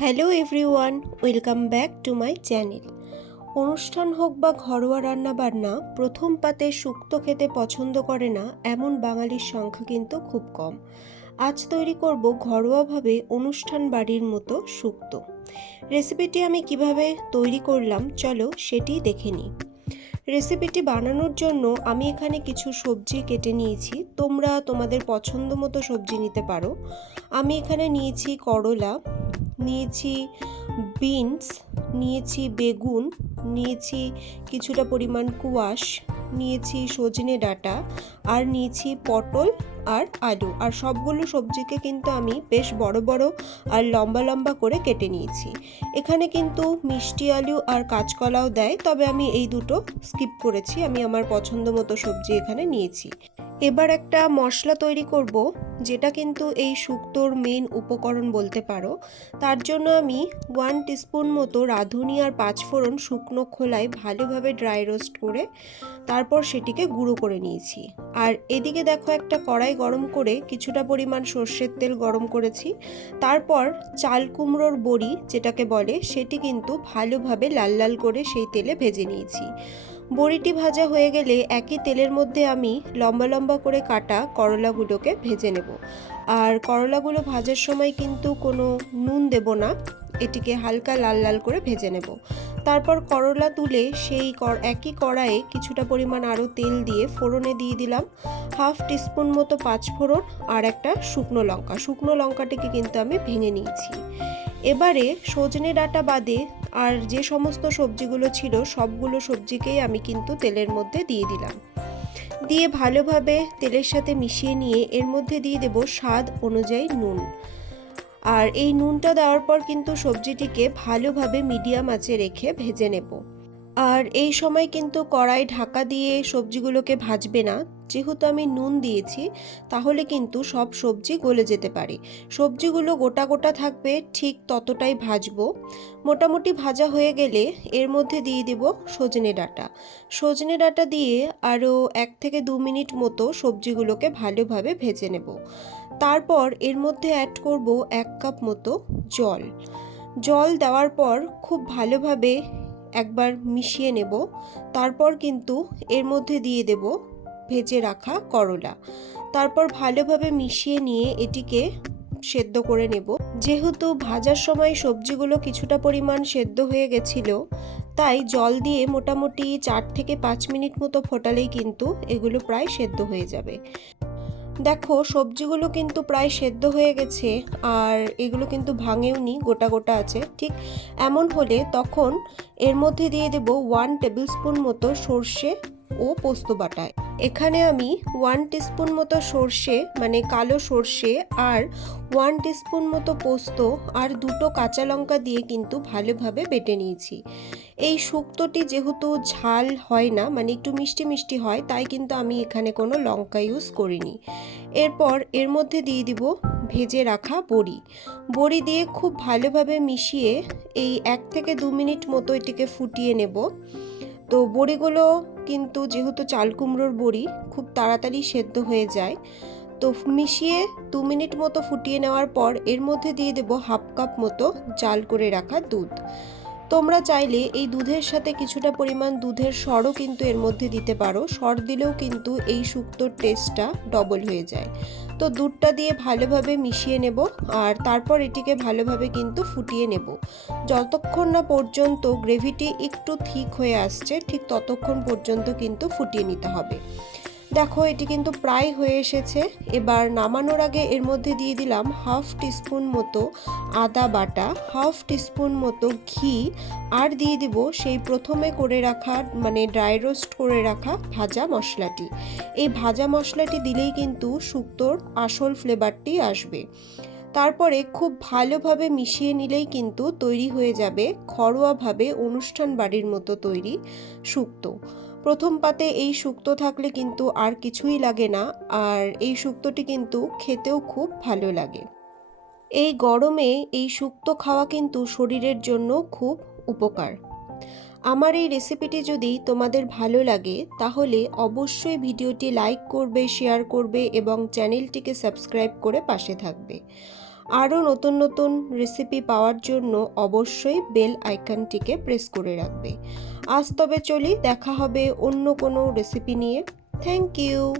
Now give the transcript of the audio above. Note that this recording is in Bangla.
Hello everyone, welcome back to my channel. অনুষ্ঠান হোক বা ঘরোয়া রান্নাবান্না, প্রথম পাতে শুক্তো খেতে পছন্দ করে না এমন বাঙালির সংখ্যা কিন্তু খুব কম। আজ তৈরি করব ঘরোয়াভাবে অনুষ্ঠান বাড়ির মতো শুক্তো। রেসিপিটি আমি কিভাবে তৈরি করলাম চলো সেটি দেখে নিই। রেসিপিটি বানানোর জন্য আমি এখানে কিছু সবজি কেটে নিয়েছি, তোমরা তোমাদের পছন্দ মতো সবজি নিতে পারো। আমি এখানে নিয়েছি করলা, নিয়েছি বিনস, নিয়েছি বেগুন, নিয়েছি কিছুটা পরিমাণ কুয়াশ, নিয়েছি সজনে ডাঁটা, আর নিয়েছি পটল আর আলু। আর সবগুলো সবজিকে কিন্তু আমি বেশ বড় বড় আর লম্বা লম্বা করে কেটে নিয়েছি। এখানে কিন্তু মিষ্টি আলু আর কাঁচকলাও দেয়, তবে আমি এই দুটো স্কিপ করেছি। আমি আমার পছন্দ মতো সবজি এখানে নিয়েছি। এবার একটা মশলা তৈরি করব, যেটা কিন্তু এই শুক্তোর মেন উপকরণ বলতে পারো। তার জন্য আমি 1 টিস্পুন মতো রাঁধুনি আর 5 ফোড়ন শুকনো খোলায় ভালোভাবে ড্রাই রোস্ট করে তারপর সেটিকে গুঁড়ো করে নিয়েছি। আর এদিকে দেখো, একটা কড়াই গরম করে কিছুটা পরিমাণ সর্ষের তেল গরম করেছি। তারপর চাল কুমড়োর বড়ি যেটাকে বলে, সেটি কিন্তু ভালোভাবে লাল লাল করে সেই তেলে ভেজে নিয়েছি। বড়িটি ভাজা হয়ে গেলে একই তেলের মধ্যে আমি লম্বা লম্বা করে কাটা করলাগুলোকে ভেজে নেব। আর করলাগুলো ভাজার সময় কিন্তু কোনো নুন দেব না, এটিকে হালকা লাল লাল করে ভেজে নেব। তারপর করলা তুলে সেই একই কড়াইয়ে কিছুটা পরিমাণ আরও তেল দিয়ে ফোড়নে দিয়ে দিলাম 1/2 টিস্পুন মতো 5 ফোড়ন আর একটা শুকনো লঙ্কা। শুকনো লঙ্কাটিকে কিন্তু আমি ভেঙে নিয়েছি। এবারে সজনে ডাঁটা বাদে আর যে সমস্ত সবজিগুলো ছিল সবগুলো সবজিকেই আমি কিন্তু তেলের মধ্যে দিয়ে দিলাম। দিয়ে ভালোভাবে তেলের সাথে মিশিয়ে নিয়ে এর মধ্যে দিয়ে দেব স্বাদ অনুযায়ী নুন। আর এই নুনটা দেওয়ার পর কিন্তু সবজিটিকে ভালোভাবে মিডিয়াম আঁচে রেখে ভেজে নেব। আর এই সময় কিন্তু কড়াই ঢাকা দিয়ে সবজিগুলোকে ভাজবে না, যেহেতু আমি নুন দিয়েছি তাহলে কিন্তু সব সবজি গলে যেতে পারে। সবজিগুলো গোটা গোটা থাকবে, ঠিক ততটাই ভাজবো। মোটামুটি ভাজা হয়ে গেলে এর মধ্যে দিয়ে দেব সজনে ডাঁটা। সজনে ডাঁটা দিয়ে আরও 1 থেকে 2 মিনিট মতো সবজিগুলোকে ভালোভাবে ভেজে নেব। তারপর এর মধ্যে অ্যাড করব 1 কাপ মতো জল। জল দেওয়ার পর খুব ভালোভাবে একবার মিশিয়ে নেব। তারপর কিন্তু এর মধ্যে দিয়ে দেব ভেজে রাখা করলা। তারপর ভালোভাবে মিশিয়ে নিয়ে এটিকে সেদ্ধ করে নেব। যেহেতু ভাজার সময় সবজিগুলো কিছুটা পরিমাণ সেদ্ধ হয়ে গেছিল, তাই জল দিয়ে মোটামুটি 4 থেকে 5 মিনিট মতো ফোটালেই কিন্তু এগুলো প্রায় সেদ্ধ হয়ে যাবে। দেখো, সবজিগুলো কিন্তু প্রায় সেদ্ধ হয়ে গেছে আর এগুলো কিন্তু ভাঙেওনি, গোটা গোটা আছে। ঠিক এমন হলে তখন এর মধ্যে দিয়ে দেব 1 টেবিল স্পুন মতো সর্ষে ও পোস্ত বাটা। এখানে আমি 1 টিস্পুন মতো সর্ষে মানে কালো সর্ষে আর 1 টিস্পুন মতো পোস্ত আর 2টো কাঁচা লঙ্কা দিয়ে কিন্তু ভালোভাবে বেটে নিয়েছি। এই শুক্তোটি যেহেতু ঝাল হয় না, মানে একটু মিষ্টি মিষ্টি হয়, তাই কিন্তু আমি এখানে কোনো লঙ্কা ইউজ করিনি। এরপর এর মধ্যে দিয়ে দিব ভেজে রাখা বড়ি। বড়ি দিয়ে খুব ভালোভাবে মিশিয়ে এই 1 থেকে 2 মিনিট মতো এটিকে ফুটিয়ে নেব। তো বড়িগুলো কিন্তু যেহেতু চাল কুমড়োর বড়ি, খুব তাড়াতাড়ি সেদ্ধ হয়ে যায়। তো মিশিয়ে 2 মিনিট মতো ফুটিয়ে নেওয়ার পর এর মধ্যে দিয়ে দেব 1/2 কাপ মতো জাল করে রাখা দুধ। তোমরা চাইলে এই দুধের সাথে কিছুটা পরিমাণ দুধের সরও কিন্তু এর মধ্যে দিতে পারো। সর দিলেও কিন্তু এই শুক্তোর টেস্টটা ডবল হয়ে যায়। তো দুধটা দিয়ে ভালোভাবে মিশিয়ে নেব আর তারপর এটিকে ভালোভাবে কিন্তু ফুটিয়ে নেব। যতক্ষণ না পর্যন্ত গ্রেভিটি একটু থিক হয়ে আসছে, ঠিক ততক্ষণ পর্যন্ত কিন্তু ফুটিয়ে নিতে হবে। দেখো, এটি কিন্তু প্রায় হয়ে এসেছে। এবার নামানোর আগে এর মধ্যে দিয়ে দিলাম 1/2 টিস্পুন মতো আদা বাটা, 1/2 টিস্পুন মতো ঘি, আর দিয়ে দিব সেই প্রথমে করে রাখা মানে ড্রাই রোস্ট করে রাখা ভাজা মশলাটি। এই ভাজা মশলাটি দিলেই কিন্তু শুক্তোর আসল ফ্লেভারটি আসবে। তারপরে খুব ভালোভাবে মিশিয়ে নিলেই কিন্তু তৈরি হয়ে যাবে ঘরোয়াভাবে অনুষ্ঠান বাড়ির মতো তৈরি শুক্তো। প্রথম পাতে এই শুক্তো থাকলে কিন্তু আর কিছুই লাগে না, আর এই শুক্তোটি কিন্তু খেতেও খুব ভালো লাগে। এই গরমে এই শুক্তো খাওয়া কিন্তু শরীরের জন্য খুব উপকার। আমার এই রেসিপিটি যদি তোমাদের ভালো লাগে তাহলে অবশ্যই ভিডিওটি লাইক করবে, শেয়ার করবে এবং চ্যানেলটিকে সাবস্ক্রাইব করে পাশে থাকবে। আরও নতুন নতুন রেসিপি পাওয়ার জন্য অবশ্যই বেল আইকনটিকে প্রেস করে রাখবে। আজ তবে চলি, দেখা হবে অন্য কোনো রেসিপি নিয়ে। Thank you.